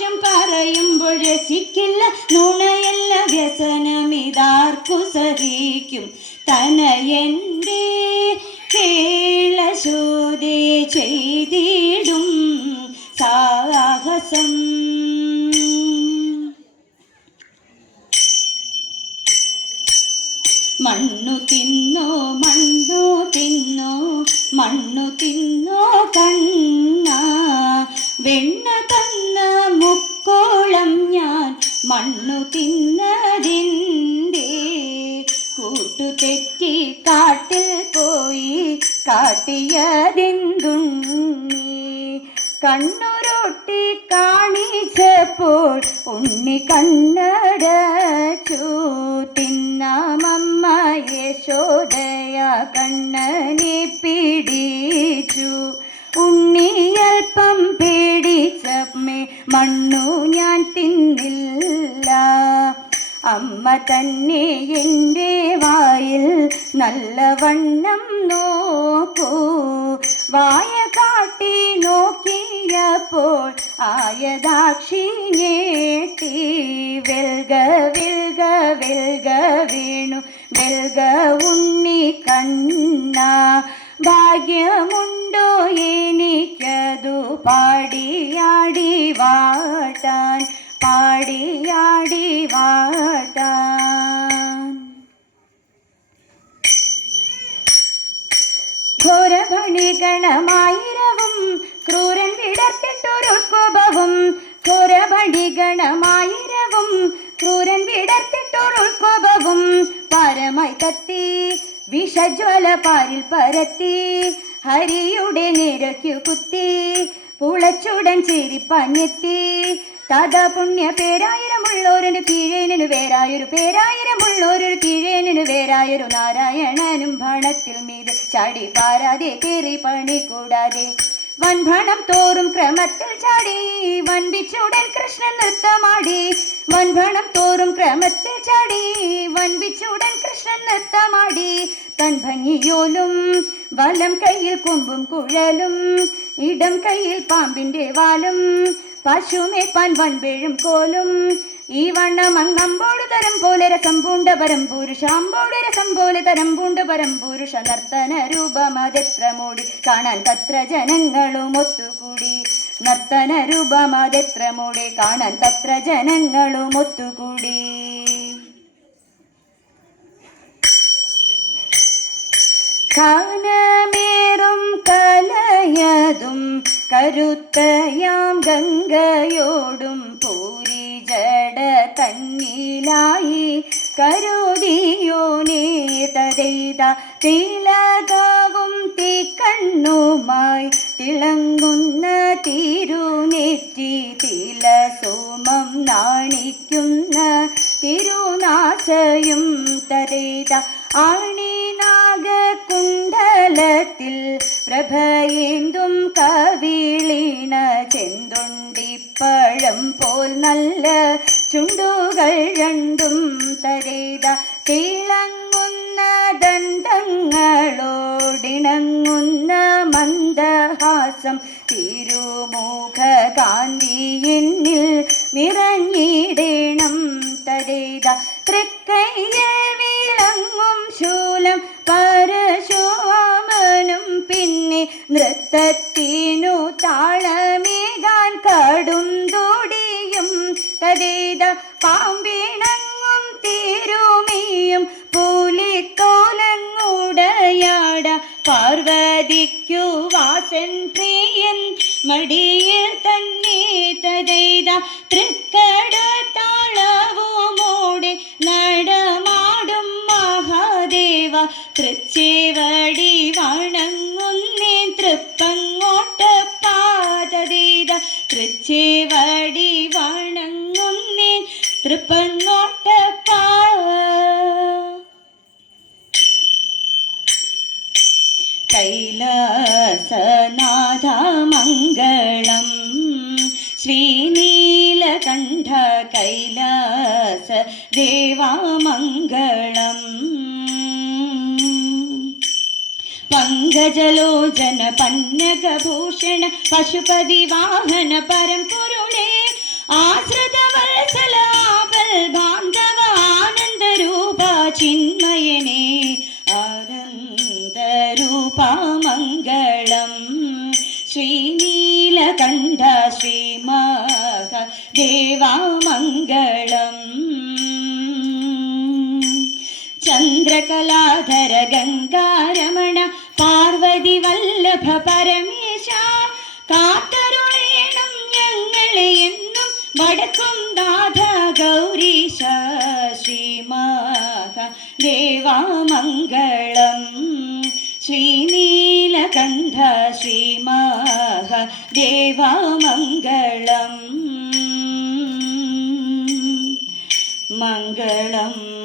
ദോഷം പറയുമ്പോൾ രസിക്കില്ല. നുണയല്ല വ്യസനമിതാർക്കു സഹിക്കും. തനയൻ്റെ കേളശോധേ ചെയ്തിടും സാഹസം. മണ്ണു തിന്നോ മണ്ണു തിന്നോ മണ്ണു തിന്നോ കണ്ണ, വെണ്ണ തന്ന മുക്കോളം ഞാൻ മണ്ണു തിന്നതിൻ്റെ. കൂട്ടുതെറ്റി കാട്ടിൽ പോയി കാട്ടിയതെന്തുണ്ണി. കണ്ണുരൊട്ടി കാണിച്ചപ്പോൾ ഉണ്ണി കണ്ണടച്ചു. തിന്നാമമ്മ യശോദയ കണ്ണനെ പിടിച്ചു. ഉണ്ണിയൽപ്പം പേടിച്ചമ്മേ മണ്ണു ഞാൻ തിന്നില്ല. അമ്മ തന്നെ എൻ്റെ വായിൽ നല്ലവണ്ണം നോക്കൂ. വായ കാട്ടി നോക്കിയപ്പോൾ ആയദാക്ഷി ഞേട്ടി. വെൽക വെൽക വെൽക വേണു വെൽക ഉണ്ണി കണ്ണ. ഭാഗ്യമുണ്ടോ എനിക്കതു പാടിയാടി വാട്ടാൻ, പാടിയാടി വാട്ടാൻ. ഘോരഭണിഗണമായിരവും ക്രൂരൻ വിടർത്തിട്ടൊരുൾക്കോപവും. ഘോരഭണിഗണമായിരവും ക്രൂരൻ വിടർത്തിട്ടൊരുൾക്കോപവും. പാരമായി കത്തി വിഷജ്വല പാരിൽ പരത്തി. ഹരിയുടെ നിരക്കു കുത്തി പുളച്ചുടൻ ചിരിപ്പഞ്ഞെത്തി. താതാ പുണ്യ പേരായിരമുള്ളോരൊരു കീഴേനു വേറായൊരു പേരായിരമുള്ളോരൊരു കീഴേനു വേറായൊരു. നാരായണനും ഭണത്തിൽ മീത് ചാടി പാരാതെ കേറി പണി കൂടാതെ. വൻഭണം തോറും ക്രമത്തിൽ ചാടി വൻപിച്ചുടൻ കൃഷ്ണൻ നൃത്തമാടി. വൻഭണം തോറും ക്രമത്തിൽ ചാടി വൻപിച്ചുടൻ കൃഷ്ണൻ നൃത്തമാടി. തൻ ഭംഗിയോലും വലം കയ്യിൽ കൊമ്പും കുഴലും ഇടം കയ്യിൽ പാമ്പിന്റെ വാലും. പശുമേപ്പാൻ വൻപേഴും കോലും ഈ വണ്ണം അങ്ങമ്പോട് തരം പോലെ രസം പൂണ്ട പരം പുരുഷ. അമ്പോട് രസം പോലെ തരം പൂണ്ട പരം പുരുഷ. നർത്തന രൂപമതെത്ര മൂടി കാണാൻ തത്ര ജനങ്ങളും ഒത്തുകൂടി. നർത്തന രൂപമതെത്ര മൂടി കാണാൻ തത്ര ജനങ്ങളും ഒത്തുകൂടി. കാനമേറും കലയതും കരുത്തയാം ഗംഗയോടും പൂരി ജഡ തന്നിലായി കരുതിയോനേ തതെയ്ത. തിലകാവും തീക്കണ്ണുമായി തിളങ്ങുന്ന തിരുനെറ്റി. തിലസോമം നാണിക്കുന്ന തിരുനാശയും തതെയ്ത. ആണിനാഗകുണ്ഡലത്തിൽ പ്രഭയേന്തും കവിളിണ ചെന്തൊണ്ടിപ്പഴം പോൽ നല്ല ചുണ്ടുകൾ രണ്ടും തരേത. തിളങ്ങുന്ന ദന്തങ്ങളോടിണങ്ങുന്ന മന്ദഹാസം. തിരുമുഖ കാന്തിയെന്നിൽ നിറഞ്ഞിടേണം തരേത. തൃക്കൈയിൽ വിളങ്ങും ശൂലം പരശുവാമനും. പിന്നെ നൃത്തത്തിനു താളമേകാൻ കടും തൊടിയും തരേത. പാമ്പിണങ്ങും തിരുമിയും പൂലിത്തോലങ്ങുടയാട. പാർവതിക്കു വാസൻ പ്രിയൻ മടിയിൽ തന്നെ തരേത. തൃക്കടത്താളവുമോടെ നടമാടും മഹാദേവ. തൃച്ചേവടി വണങ്ങുന്നേ തൃപ്പങ്ങോട്ട് പാതതീത. തൃച്ചേവടി വണങ്ങുന്നേ തൃപ്പങ്ങോട്ട് പാ. കൈലാസനാഥ മംഗളം ശ്രീനീലകണ്ഠ കൈലാസ ദേവാമംഗളം. പങ്കജലോചന പന്നകഭൂഷണ പശുപതി വാഹന പരംപൊരുളേ. ദേവാമംഗളം. ചന്ദ്രകലാധര ഗംഗാരമണ പാർവതി വല്ലഭ പരമേശ, കാത്തരുളേണം ഞങ്ങളെ എന്നും വടക്കും നാഥ ഗൗരീശ. ശ്രീമഹ ദേവാമംഗളം. ശ്രീനീലകണ്ഠ ശ്രീമഹ ദേവാമംഗളം. മംഗളം.